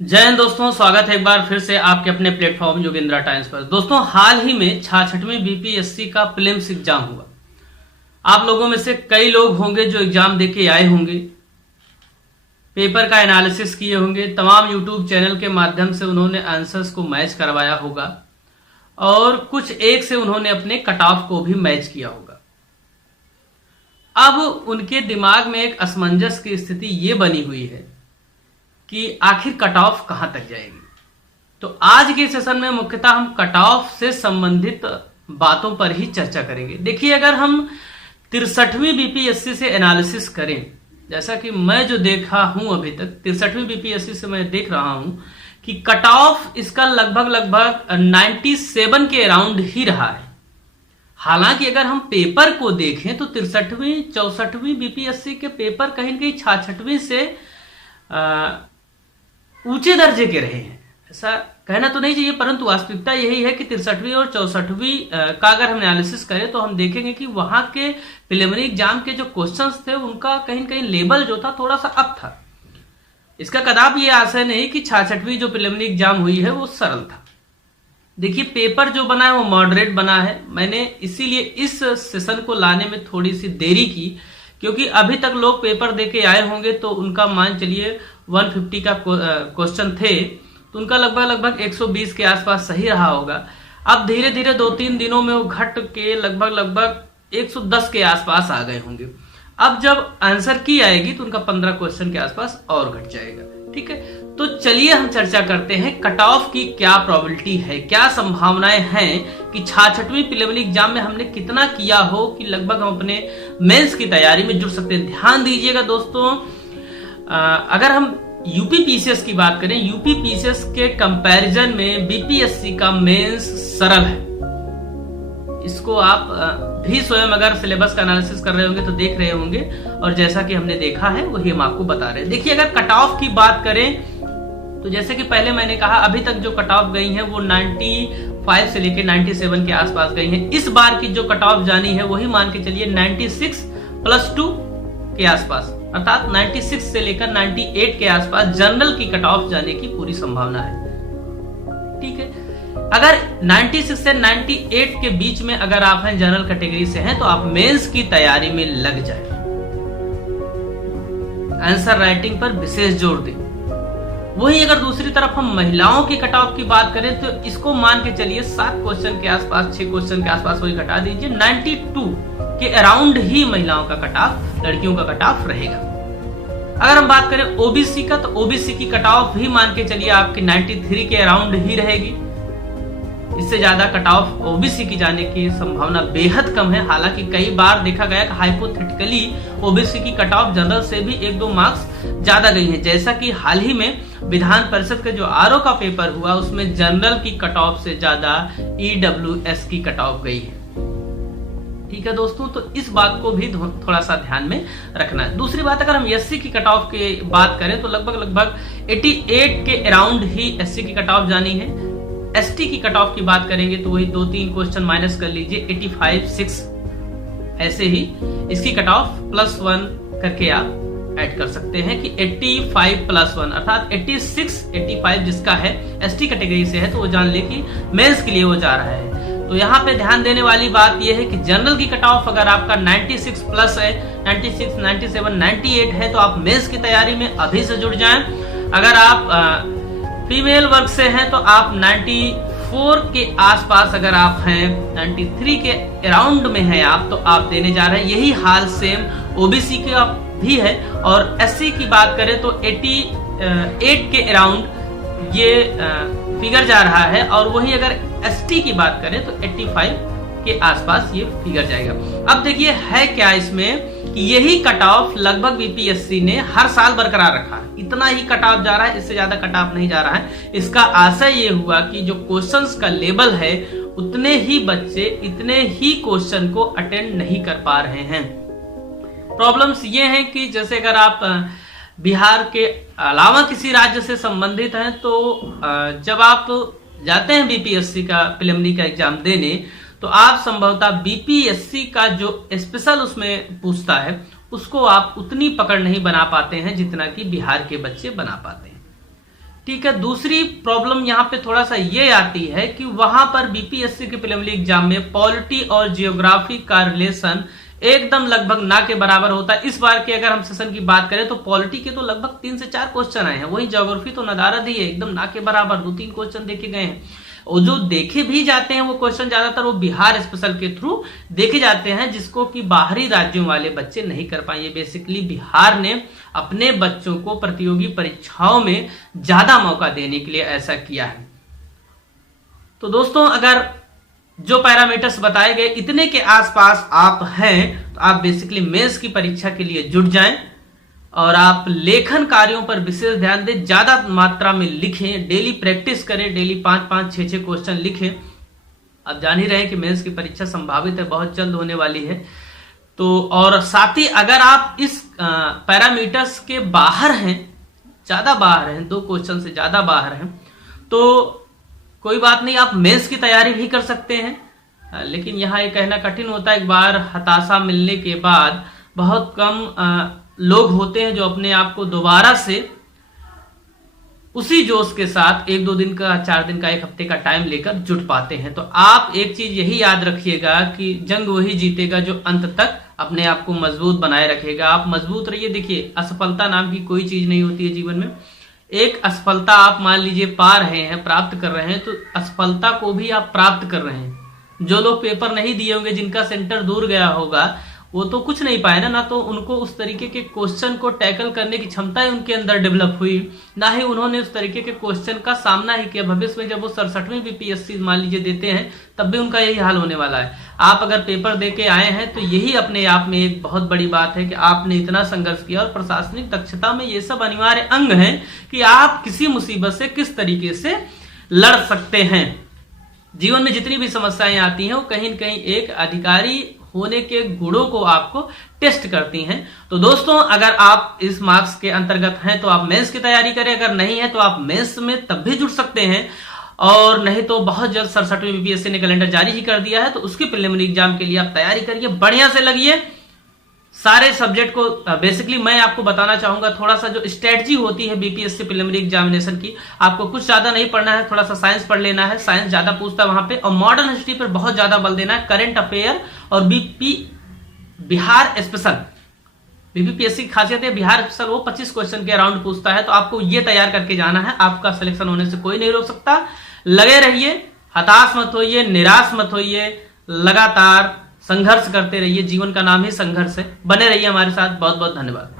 जय हिंद दोस्तों, स्वागत है एक बार फिर से आपके अपने प्लेटफॉर्म योगेंद्रा टाइम्स पर। दोस्तों, हाल ही में 66वीं बीपीएससी का प्रीलिम्स एग्जाम हुआ। आप लोगों में से कई लोग होंगे जो एग्जाम देके आए होंगे, पेपर का एनालिसिस किए होंगे, तमाम यूट्यूब चैनल के माध्यम से उन्होंने आंसर्स को मैच करवाया होगा और कुछ एक से उन्होंने अपने कट ऑफ को भी मैच किया होगा। अब उनके दिमाग में एक असमंजस की स्थिति ये बनी हुई है कि आखिर कट ऑफ कहां तक जाएगी। तो आज के सेशन में मुख्यतः हम कट ऑफ से संबंधित बातों पर ही चर्चा करेंगे। देखिए, अगर हम 63वीं बीपीएससी से एनालिसिस करें, जैसा कि मैं जो देखा हूं अभी तक 63वीं बीपीएससी से मैं देख रहा हूं कि कट ऑफ इसका लगभग 97 के अराउंड ही रहा है। हालांकि अगर हम पेपर को देखें तो 63वीं 64वीं बीपीएससी के पेपर कहीं न कहीं 66वीं से ऊंचे दर्जे के रहे हैं। ऐसा कहना तो नहीं चाहिए, परंतु वास्तविकता यही है कि 63वीं और 64वीं का अगर हम एनालिसिस करें तो हम देखेंगे कि वहां के प्रिलिमिनरी एग्जाम के जो क्वेश्चंस थे उनका कहीं न कहीं लेवल जो था थोड़ा सा अप था। इसका कदापि ये आशय नहीं कि 66वीं जो प्रिलिमिनरी एग्जाम हुई है वो सरल था। देखिए, पेपर जो बना है वो मॉडरेट बना है। मैंने इसीलिए इस सेशन को लाने में थोड़ी सी देरी की, क्योंकि अभी तक लोग पेपर देके आए होंगे तो उनका मान चलिए 150 का क्वेश्चन थे तो उनका लगभग 120 के आसपास सही रहा होगा। अब धीरे धीरे 2-3 दिनों में वो घट के लगभग 110 के आसपास आ गए होंगे। अब जब आंसर की आएगी तो उनका 15 क्वेश्चन के आसपास और घट जाएगा। ठीक है, तो चलिए हम चर्चा करते हैं कट ऑफ की क्या प्रोबेबिलिटी है, क्या संभावनाएं हैं कि 66वीं प्रिलिमिनरी एग्जाम में हमने कितना किया हो कि लगभग हम अपने मेंस की तैयारी में जुट सकते हैं। ध्यान दीजिएगा दोस्तों, अगर हम यूपी पीसीएस की बात करें, यूपी पीसीएस के कंपैरिजन में बीपीएससी का मेंस सरल है। इसको आप भी स्वयं अगर सिलेबस का एनालिसिस कर रहे होंगे तो देख रहे होंगे, और जैसा कि हमने देखा है वही हम आपको बता रहे हैं। देखिए, अगर कट ऑफ की बात करें तो जैसे कि पहले मैंने कहा, अभी तक जो कट ऑफ गई है वो 95 से लेकर 97 के आसपास गई है। इस बार की जो कट ऑफ जानी है वही मान के चलिए 96+2 के आसपास, अर्थात 96 से लेकर 98 के आसपास जनरल की कट ऑफ जाने की पूरी संभावना है। ठीक है, अगर 96 से 98 के बीच में अगर आप हैं, जनरल कैटेगरी से हैं, तो आप मेंस की तैयारी में लग जाएं। आंसर राइटिंग पर विशेष जोर दें। वहीं अगर दूसरी तरफ हम महिलाओं की कट ऑफ की बात करें तो इसको मान के चलिए 7 क्वेश्चन के आसपास, 6 क्वेश्चन के आसपास वही घटा दीजिए, 92 के अराउंड ही महिलाओं का कट ऑफ, लड़कियों का कट ऑफ रहेगा। अगर हम बात करें ओबीसी का, तो ओबीसी की कट ऑफ भी मान के चलिए आपकी 93 के अराउंड ही रहेगी। इससे ज्यादा कट ऑफ ओबीसी की जाने की संभावना बेहद कम है। हालांकि कई बार देखा गया कि हाइपोथेटिकली ओबीसी की कट ऑफ जनरल से भी 1-2 मार्क्स ज्यादा गई है। जैसा कि हाल ही में विधान परिषद का जो आरओ का पेपर हुआ उसमें जनरल की कट ऑफ से ज्यादा ईडब्ल्यूएस की कट ऑफ गई है। ठीक है दोस्तों, तो इस बात को भी थोड़ा सा ध्यान में रखना है। दूसरी बात, अगर हम एससी की कट ऑफ की बात करें तो लगभग 88 के अराउंड ही एससी की कट ऑफ जानी है। एसटी की कट ऑफ की बात करेंगे तो वही 2-3 क्वेश्चन माइनस कर लीजिए, 85-6 ऐसे ही इसकी कट ऑफ +1 करके आप ऐड कर सकते हैं कि 85+1 अर्थात 86-85 जिसका है एसटी कैटेगरी से है तो वो जान ले कि मेंस के लिए वो जा रहा है। तो यहाँ पे ध्यान देने वाली बात यह है कि जनरल की कट ऑफ अगर आपका 96+ है, 96, 97, 98 है तो आप मेंस की तैयारी में अभी से जुड़ जाएं। अगर आप फीमेल वर्ग से हैं तो आप 94 के आसपास अगर आप हैं, 93 के अराउंड में हैं आप, तो आप देने जा रहे हैं। यही हाल सेम ओबीसी का भी है। और एससी की बात करें तो 88 के अराउंड ये फिगर जा रहा है, और वही अगर एसटी की बात करें तो 85 के आसपास ये फिगर जाएगा। अब देखिए है क्या इसमें कि यही कट ऑफ लगभग बीपीएससी ने हर साल बरकरार रखा है। इतना ही कट ऑफ जा रहा है, इससे ज्यादा कट ऑफ नहीं जा रहा है। इसका आशय ये हुआ कि जो क्वेश्चंस का लेवल है उतने ही बच्चे इतने ही क्वेश्चन को अटेंड नहीं कर पा रहे हैं। प्रॉब्लम्स ये हैं कि जैसे अगर आप बिहार के अलावा किसी राज्य से संबंधित हैं तो जब आप जाते हैं बीपीएससी का प्रिलिमिनरी का एग्जाम देने, तो आप संभवतः बीपीएससी का जो स्पेशल उसमें पूछता है उसको आप उतनी पकड़ नहीं बना पाते हैं जितना कि बिहार के बच्चे बना पाते हैं। ठीक है। दूसरी प्रॉब्लम यहाँ पे थोड़ा सा ये आती है कि वहां पर बीपीएससी के प्रीलिमिनरी एग्जाम में पॉलिटी और जियोग्राफी का रिलेशन एकदम लगभग ना के बराबर होता है। इस बार के अगर हम सेशन की बात करें तो पॉलिटी के तो लगभग 3 से 4 क्वेश्चन आए हैं, वही ज्योग्राफी तो नदारद ही है, एकदम ना के बराबर 2-3 क्वेश्चन देखे गए हैं। और जो देखे भी जाते हैं वो क्वेश्चन ज्यादातर वो बिहार स्पेशल के थ्रू देखे जाते हैं, जिसको कि बाहरी राज्यों वाले बच्चे नहीं कर पाए। बेसिकली बिहार ने अपने बच्चों को प्रतियोगी परीक्षाओं में ज्यादा मौका देने के लिए ऐसा किया है। तो दोस्तों, अगर जो पैरामीटर्स बताए गए इतने के आसपास आप हैं तो आप बेसिकली मेंस की परीक्षा के लिए जुट जाएं और आप लेखन कार्यों पर विशेष ध्यान दें, ज्यादा मात्रा में लिखें, डेली प्रैक्टिस करें, डेली 5-5, 6-6 क्वेश्चन लिखें। आप जान ही रहे हैं कि मेंस की परीक्षा संभावित है, बहुत जल्द होने वाली है। तो और साथ ही अगर आप इस पैरामीटर्स के बाहर हैं, ज्यादा बाहर हैं, 2 क्वेश्चन से ज्यादा बाहर हैं, तो कोई बात नहीं, आप मेंस की तैयारी भी कर सकते हैं। लेकिन यहाँ ये कहना कठिन होता है, एक बार हताशा मिलने के बाद बहुत कम लोग होते हैं जो अपने आप को दोबारा से उसी जोश के साथ 1-2 दिन का, 4 दिन का, 1 हफ्ते का टाइम लेकर जुट पाते हैं। तो आप एक चीज यही याद रखिएगा कि जंग वही जीतेगा जो अंत तक अपने आप को मजबूत बनाए रखेगा। आप मजबूत रहिए। देखिए, असफलता नाम की कोई चीज नहीं होती है जीवन में। एक असफलता आप मान लीजिए पा रहे हैं, प्राप्त कर रहे हैं, तो असफलता को भी आप प्राप्त कर रहे हैं। जो लोग पेपर नहीं दिए होंगे, जिनका सेंटर दूर गया होगा, वो तो कुछ नहीं पाए ना तो उनको उस तरीके के क्वेश्चन को टैकल करने की क्षमता ही उनके अंदर डेवलप हुई, ना ही उन्होंने उस तरीके के क्वेश्चन का सामना ही किया। भविष्य में जब वो 67वीं बीपीएससी मान लीजिए देते हैं, तब भी उनका यही हाल होने वाला है। आप अगर पेपर दे के आए हैं तो यही अपने आप में एक बहुत बड़ी बात है कि आपने इतना संघर्ष किया। और प्रशासनिक दक्षता में ये सब अनिवार्य अंग है कि आप किसी मुसीबत से किस तरीके से लड़ सकते हैं। जीवन में जितनी भी समस्याएं आती हैं वो कहीं न कहीं एक अधिकारी होने के गुणों को आपको टेस्ट करती हैं। तो दोस्तों, अगर आप इस मार्क्स के अंतर्गत हैं तो आप मेंस की तैयारी करें, अगर नहीं है तो आप मेंस में तब भी जुड़ सकते हैं। और नहीं तो बहुत जल्द 67वीं बीपीएससी ने कैलेंडर जारी ही कर दिया है, तो उसके प्रीलिमिनरी एग्जाम के लिए आप तैयारी करिए, बढ़िया से लगिए सारे सब्जेक्ट को। बेसिकली मैं आपको बताना चाहूंगा थोड़ा सा जो स्ट्रेटजी होती है बीपीएससी प्रीलिमिनरी एग्जामिनेशन की, आपको कुछ ज्यादा नहीं पढ़ना है, थोड़ा सा साइंस पढ़ लेना है, साइंस ज्यादा पूछता है वहां पे, और मॉडर्न हिस्ट्री पर बहुत ज्यादा बल देना है, करंट अफेयर और बिहार स्पेशल। बीपीएससी की खासियत है बिहार स्पेशल वो 25 क्वेश्चन के अराउंड पूछता है, तो आपको ये तैयार करके जाना है। आपका सिलेक्शन होने से कोई नहीं रोक सकता। लगे रहिए, हताश मत होइए, निराश मत होइए, लगातार संघर्ष करते रहिए। जीवन का नाम ही संघर्ष है। बने रहिए हमारे साथ। बहुत बहुत धन्यवाद।